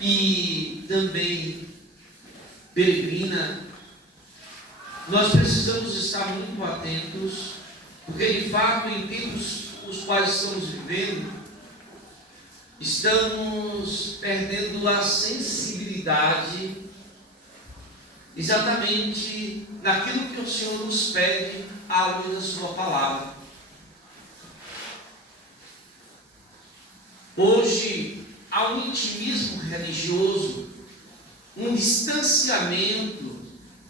e também peregrina, nós precisamos estar muito atentos, porque de fato, em tempos os quais estamos vivendo, estamos perdendo a sensibilidade exatamente naquilo que o Senhor nos pede à luz da sua palavra. Hoje há um intimismo religioso, um distanciamento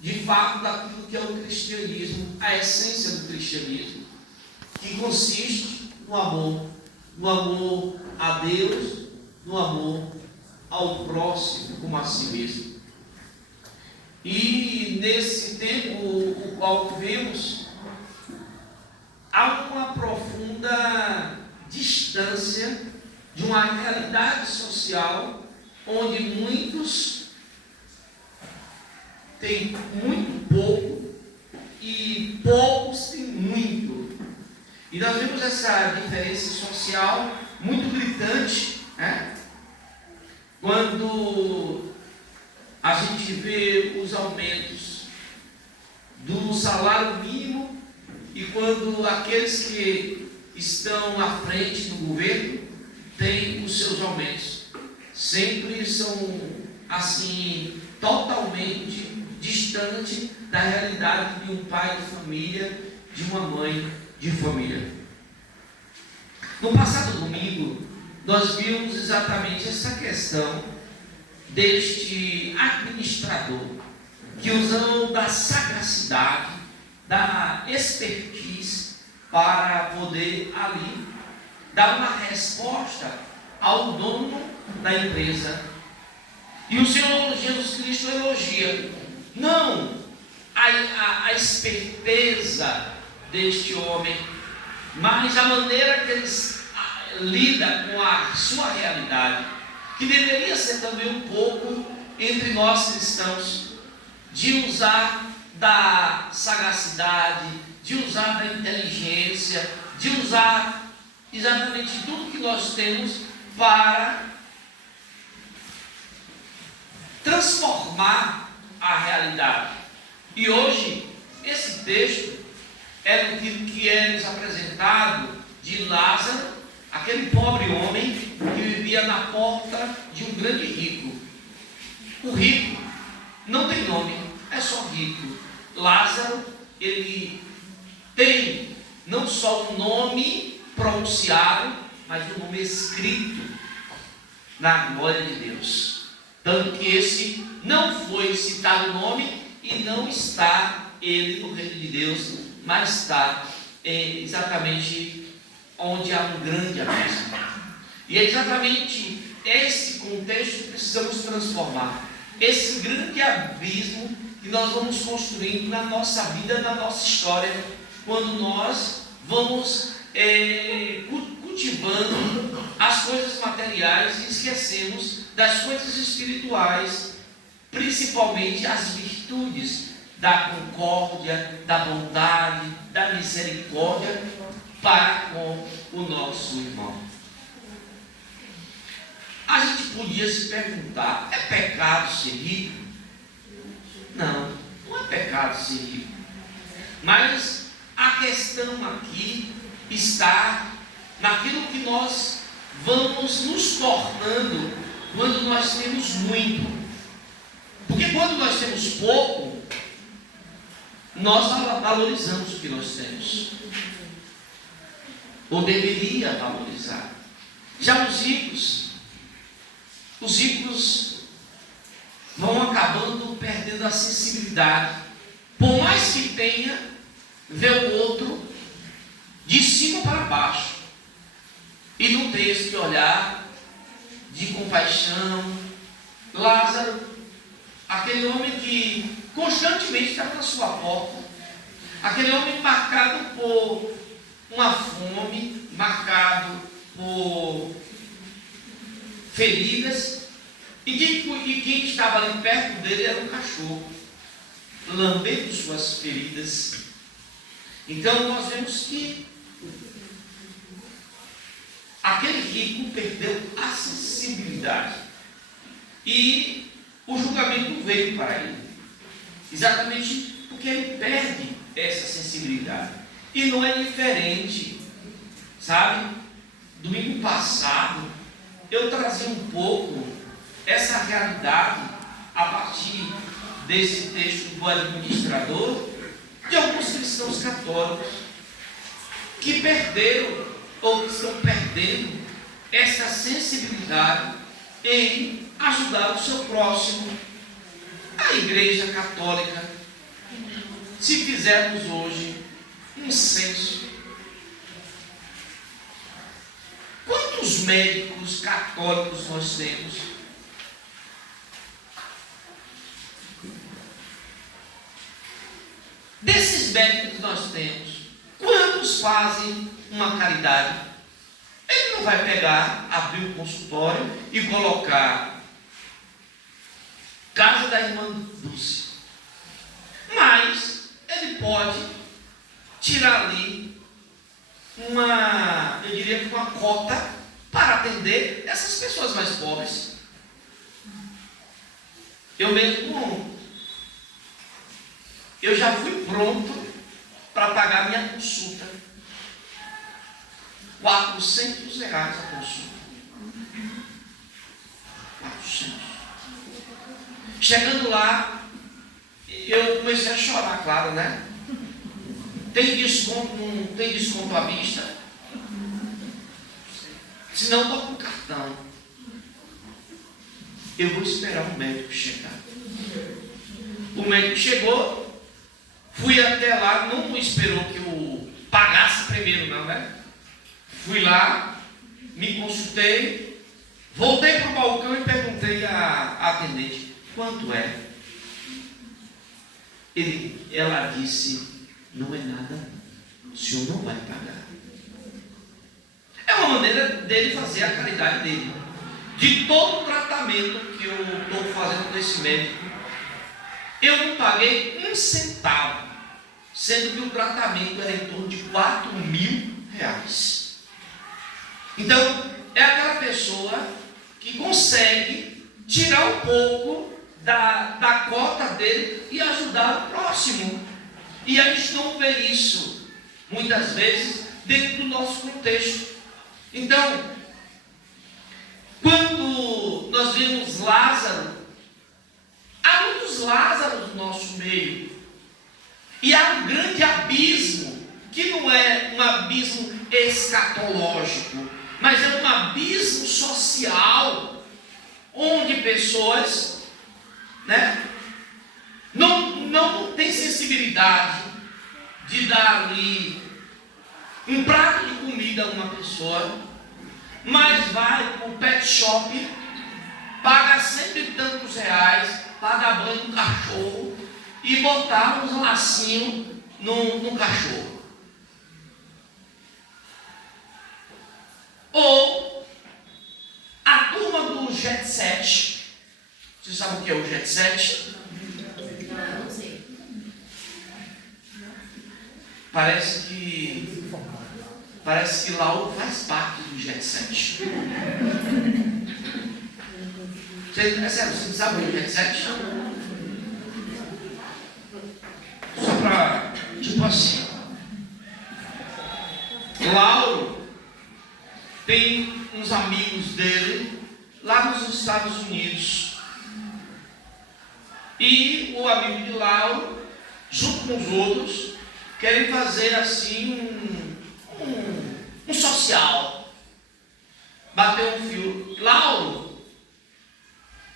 de fato daquilo que é o cristianismo, a essência do cristianismo, que consiste no amor a Deus, no amor ao próximo como a si mesmo. E nesse tempo o qual vivemos, há uma profunda distância de uma realidade social onde muitos têm muito pouco e poucos têm muito. E nós vemos essa diferença social muito gritante, né? Quando a gente vê os aumentos do salário mínimo e quando aqueles que estão à frente do governo têm os seus aumentos. Sempre são, assim, totalmente distante da realidade de um pai de família, de uma mãe de família. No passado domingo, nós vimos exatamente essa questão deste administrador que usou da sagacidade, da expertise para poder ali dar uma resposta ao dono da empresa. E o Senhor Jesus Cristo elogia não a esperteza deste homem, mas a maneira que ele lida com a sua realidade, que deveria ser também um pouco entre nós cristãos, de usar da sagacidade, de usar da inteligência, de usar exatamente tudo que nós temos para transformar a realidade. E hoje, esse texto é aquilo que é nos apresentado de Lázaro, aquele pobre homem que vivia na porta de um grande rico. O rico não tem nome, é só rico. Lázaro, ele tem não só o nome pronunciado, mas o nome escrito na glória de Deus. Tanto que esse não foi citado o nome e não está ele no reino de Deus, mas está exatamente onde há um grande abismo. E é exatamente esse contexto que precisamos transformar. Esse grande abismo que nós vamos construindo na nossa vida, na nossa história, quando nós vamos cultivando as coisas materiais e esquecemos das coisas espirituais, principalmente as virtudes da concórdia, da bondade, da misericórdia para com o nosso irmão. A gente podia se perguntar: é pecado ser rico? Não, não é pecado ser rico. Mas a questão aqui está naquilo que nós vamos nos tornando quando nós temos muito. Porque quando nós temos pouco, nós valorizamos o que nós temos, ou deveria valorizar. Já os ricos vão acabando perdendo a sensibilidade. Por mais que tenha, vê o outro de cima para baixo e não tem esse olhar de compaixão. Lázaro, aquele homem que constantemente estava na sua porta, aquele homem marcado por uma fome, marcado por feridas, e quem estava ali perto dele era um cachorro, lambendo suas feridas. Então nós vemos que aquele rico perdeu a sensibilidade. E o julgamento veio para ele, exatamente porque ele perde essa sensibilidade. E não é diferente, sabe? Domingo passado, eu trazia um pouco essa realidade a partir desse texto do administrador, de alguns cristãos católicos que perderam ou que estão perdendo essa sensibilidade em ajudar o seu próximo. A Igreja Católica, se fizermos hoje um censo, quantos médicos católicos nós temos? Desses médicos que nós temos, quantos fazem uma caridade? Ele não vai pegar, abrir um consultório e colocar Casa da Irmã Dulce. Mas ele pode tirar ali eu diria que uma cota para atender essas pessoas mais pobres. Eu já fui pronto para pagar minha consulta. R$400 a consulta. 400. Chegando lá, eu comecei a chorar, claro, né? Tem desconto, não tem desconto à vista? Se não, estou com cartão. Eu vou esperar o médico chegar. O médico chegou, fui até lá, não esperou que eu pagasse primeiro, não, né? Fui lá, me consultei, voltei para o balcão e perguntei à atendente: quanto é? Ela disse: não é nada, o senhor não vai pagar. É uma maneira dele fazer a caridade dele. De todo o tratamento que eu estou fazendo com esse médico, eu não paguei um centavo, sendo que o tratamento era em torno de R$4.000. Então, é aquela pessoa que consegue tirar um pouco da cota dele e ajudar o próximo. E a gente não vê isso, muitas vezes, dentro do nosso contexto. Então, quando nós vemos Lázaro, há muitos Lázaros no nosso meio. E há um grande abismo, que não é um abismo escatológico, mas é um abismo social, onde pessoas, né, não têm sensibilidade de dar ali um prato de comida a uma pessoa, mas vai para o pet shop, paga sempre tantos reais para dar banho no cachorro e botar uns lacinhos no cachorro. Ou a turma do Jet Set. Você sabe o que é o Jet Set? Não sei. Parece que Lauro faz parte do Jet Set. É sério, você não sabe o que é Jet Set? Só para, tipo assim, Lauro tem uns amigos dele lá nos Estados Unidos. E o amigo de Lauro, junto com os outros, querem fazer assim um social. Bater um fio. Lauro,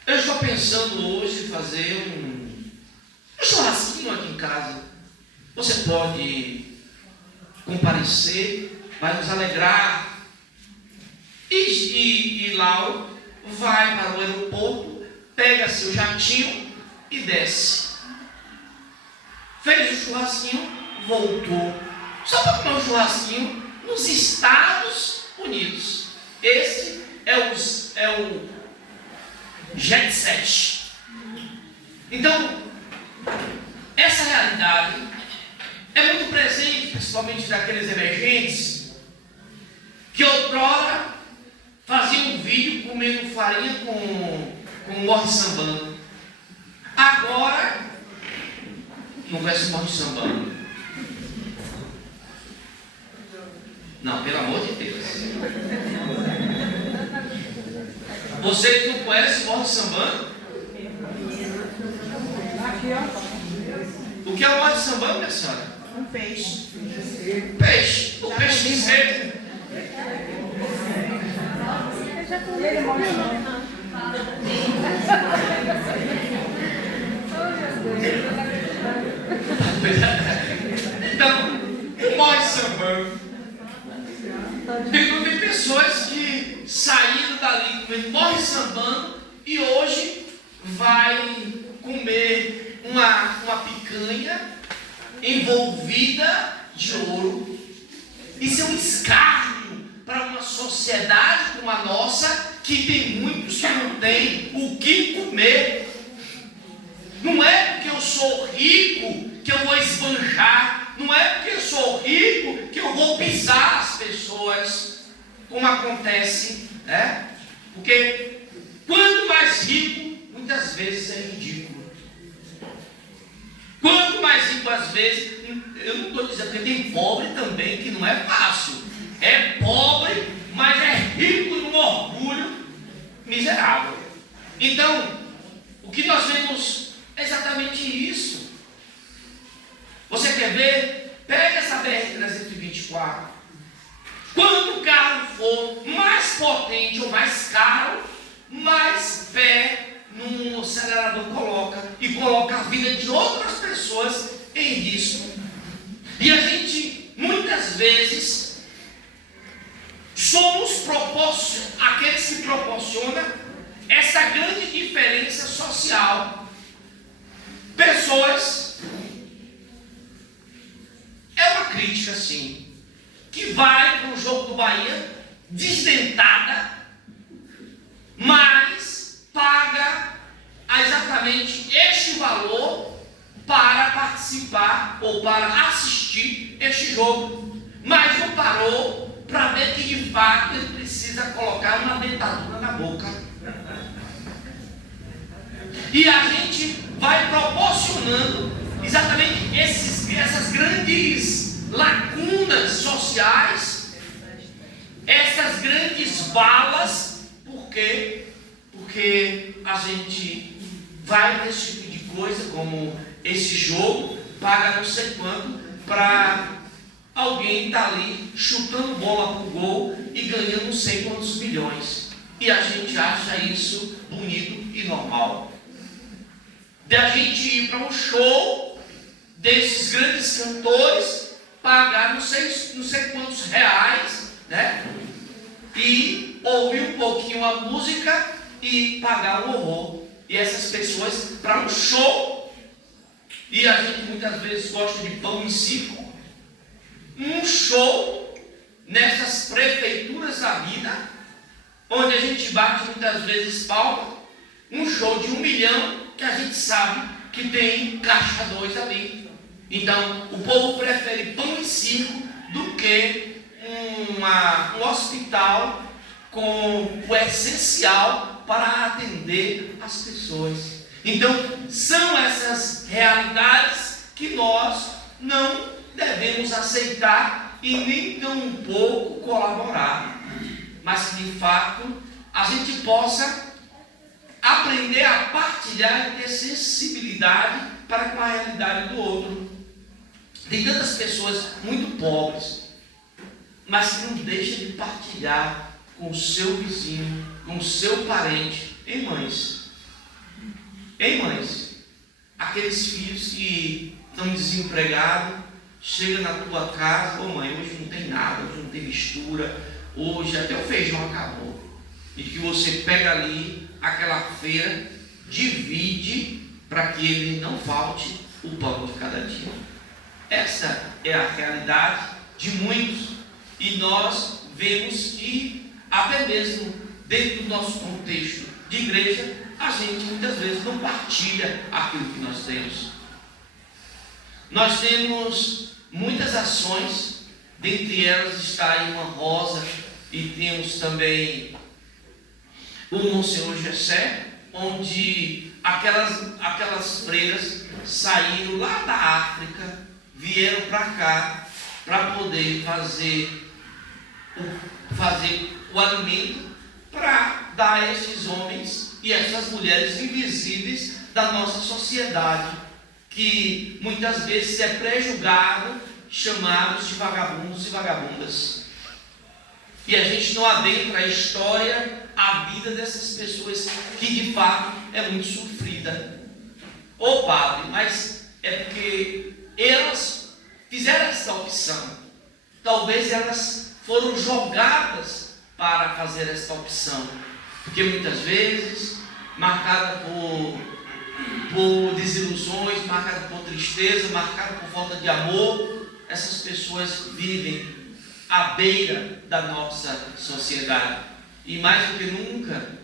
eu estou pensando hoje em fazer um churrasquinho aqui em casa. Você pode comparecer, vai nos alegrar. E Lauro vai para o aeroporto, pega seu jatinho e desce. Fez o churrasquinho, voltou. Só para comer um churrasquinho nos Estados Unidos. Esse é o Jet Set. Então, essa realidade é muito presente, principalmente daqueles emergentes que outrora faziam um vídeo comendo farinha com com morre sambando. Agora, não conhece morre sambando. Não, pelo amor de Deus. Vocês não conhecem morre sambando? O que é o morre sambando, minha senhora? Um peixe. Peixe. O peixe seco. Ele morre Então, morre sambando. Tem pessoas que saíram dali comendo morre sambando e hoje vai comer uma picanha envolvida de ouro. Isso é um escárnio para uma sociedade como a nossa, que tem muitos que não têm o que comer. Não é porque eu sou rico que eu vou esbanjar, não é porque eu sou rico que eu vou pisar as pessoas, como acontece, né? Porque quanto mais rico, muitas vezes é ridículo. Quanto mais rico, às vezes, eu não estou dizendo que tem pobre também, que não é fácil. É pobre, mas é rico num orgulho miserável. Então, o que nós vemos é exatamente isso. Você quer ver? Pega essa BR-324. Quando o carro for mais potente ou mais caro, mais pé no acelerador coloca e coloca a vida de outras pessoas em risco. E a gente, muitas vezes, somos aqueles que proporcionam essa grande diferença social. Pessoas, é uma crítica sim, que vai para o jogo do Bahia desdentada, mas paga exatamente este valor para participar ou para assistir este jogo, mas não parou para ver que de fato ele precisa colocar uma dentadura na boca. E a gente vai proporcionando exatamente essas grandes lacunas sociais, essas grandes valas. Por quê? Porque a gente vai nesse tipo de coisa, como esse jogo, paga não sei quanto para alguém estar ali chutando bola pro gol e ganhando não sei quantos milhões. E a gente acha isso bonito e normal. De a gente ir para um show desses grandes cantores, pagar não sei quantos reais, né? E ouvir um pouquinho a música e pagar um horror. E essas pessoas para um show, e a gente muitas vezes gosta de pão em circo, um show nessas prefeituras da vida, onde a gente bate muitas vezes palma, um show de 1 milhão, que a gente sabe que tem caixa 2 ali. Então, o povo prefere pão em circo do que um hospital com o essencial para atender as pessoas. Então, são essas realidades que nós não devemos aceitar e nem tão um pouco colaborar, mas que de fato a gente possa aprender a partilhar e ter sensibilidade para com a realidade do outro. Tem tantas pessoas muito pobres, mas que não deixam de partilhar com o seu vizinho, com o seu parente. Hein, mães? Hein, mães? Aqueles filhos que estão desempregados, chegam na tua casa, ô mãe, hoje não tem nada, hoje não tem mistura, hoje até o feijão acabou. E que você pega ali aquela feira, divide para que ele não falte o pão de cada dia. Essa é a realidade de muitos, e nós vemos que até mesmo dentro do nosso contexto de igreja, a gente muitas vezes não partilha aquilo que nós temos. Nós temos muitas ações, dentre elas está a Irmã Rosa, e temos também o Monsenhor Gessé, onde aquelas freiras saíram lá da África, vieram para cá para poder fazer o alimento para dar a esses homens e essas mulheres invisíveis da nossa sociedade, que muitas vezes é pré-julgado, chamados de vagabundos e vagabundas. E a gente não adentra a história, a vida dessas pessoas que de fato é muito sofrida. Ô padre, mas é porque elas fizeram essa opção. Talvez elas foram jogadas para fazer essa opção, porque muitas vezes marcada por desilusões, marcada por tristeza, marcada por falta de amor, essas pessoas vivem à beira da nossa sociedade. E mais do que nunca,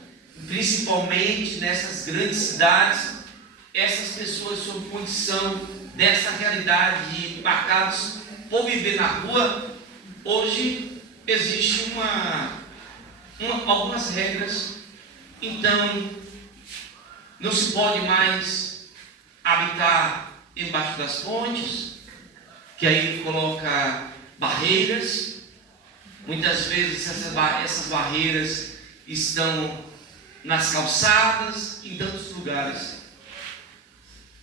principalmente nessas grandes cidades, essas pessoas sob condição dessa realidade de marcados por viver na rua, hoje existe algumas regras. Então não se pode mais habitar embaixo das pontes, que aí coloca barreiras. Muitas vezes essas barreiras estão nas calçadas, em tantos lugares.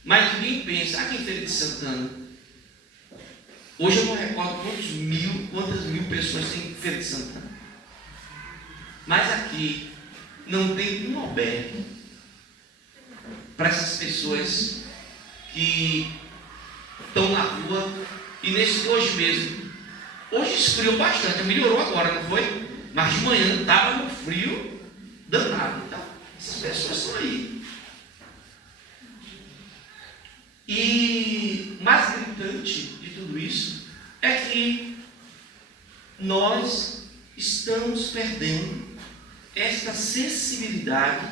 Mas ninguém pensa, aqui em Feira de Santana, hoje eu não recordo quantas mil pessoas tem em Feira de Santana. Mas aqui não tem um albergue para essas pessoas que estão na rua. E hoje mesmo, hoje esfriou bastante, melhorou agora, não foi? Mas de manhã estava no frio danado. Então, essas pessoas estão aí. E mais gritante de tudo isso é que nós estamos perdendo esta sensibilidade,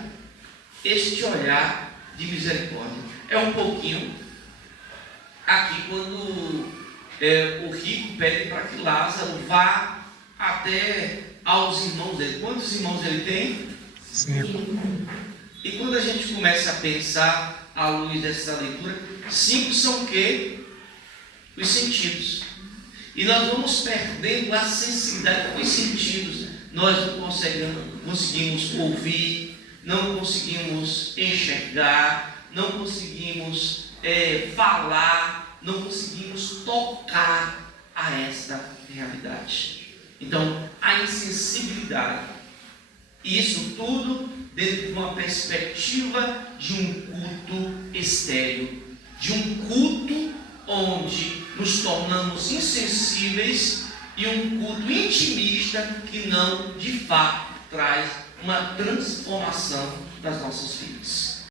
este olhar de misericórdia. É um pouquinho aqui quando o rico pede para que Lázaro vá até aos irmãos dele. Quantos irmãos ele tem? 5. E quando a gente começa a pensar à luz dessa leitura, 5 são o quê? Os sentidos. E nós vamos perdendo a sensibilidade dos sentidos. Nós não conseguimos ouvir, não conseguimos enxergar, não conseguimos falar, não conseguimos tocar a esta realidade. Então, a insensibilidade. Isso tudo dentro de uma perspectiva de um culto estéril, de um culto onde nos tornamos insensíveis e um culto intimista que não, de fato, traz uma transformação das nossas vidas.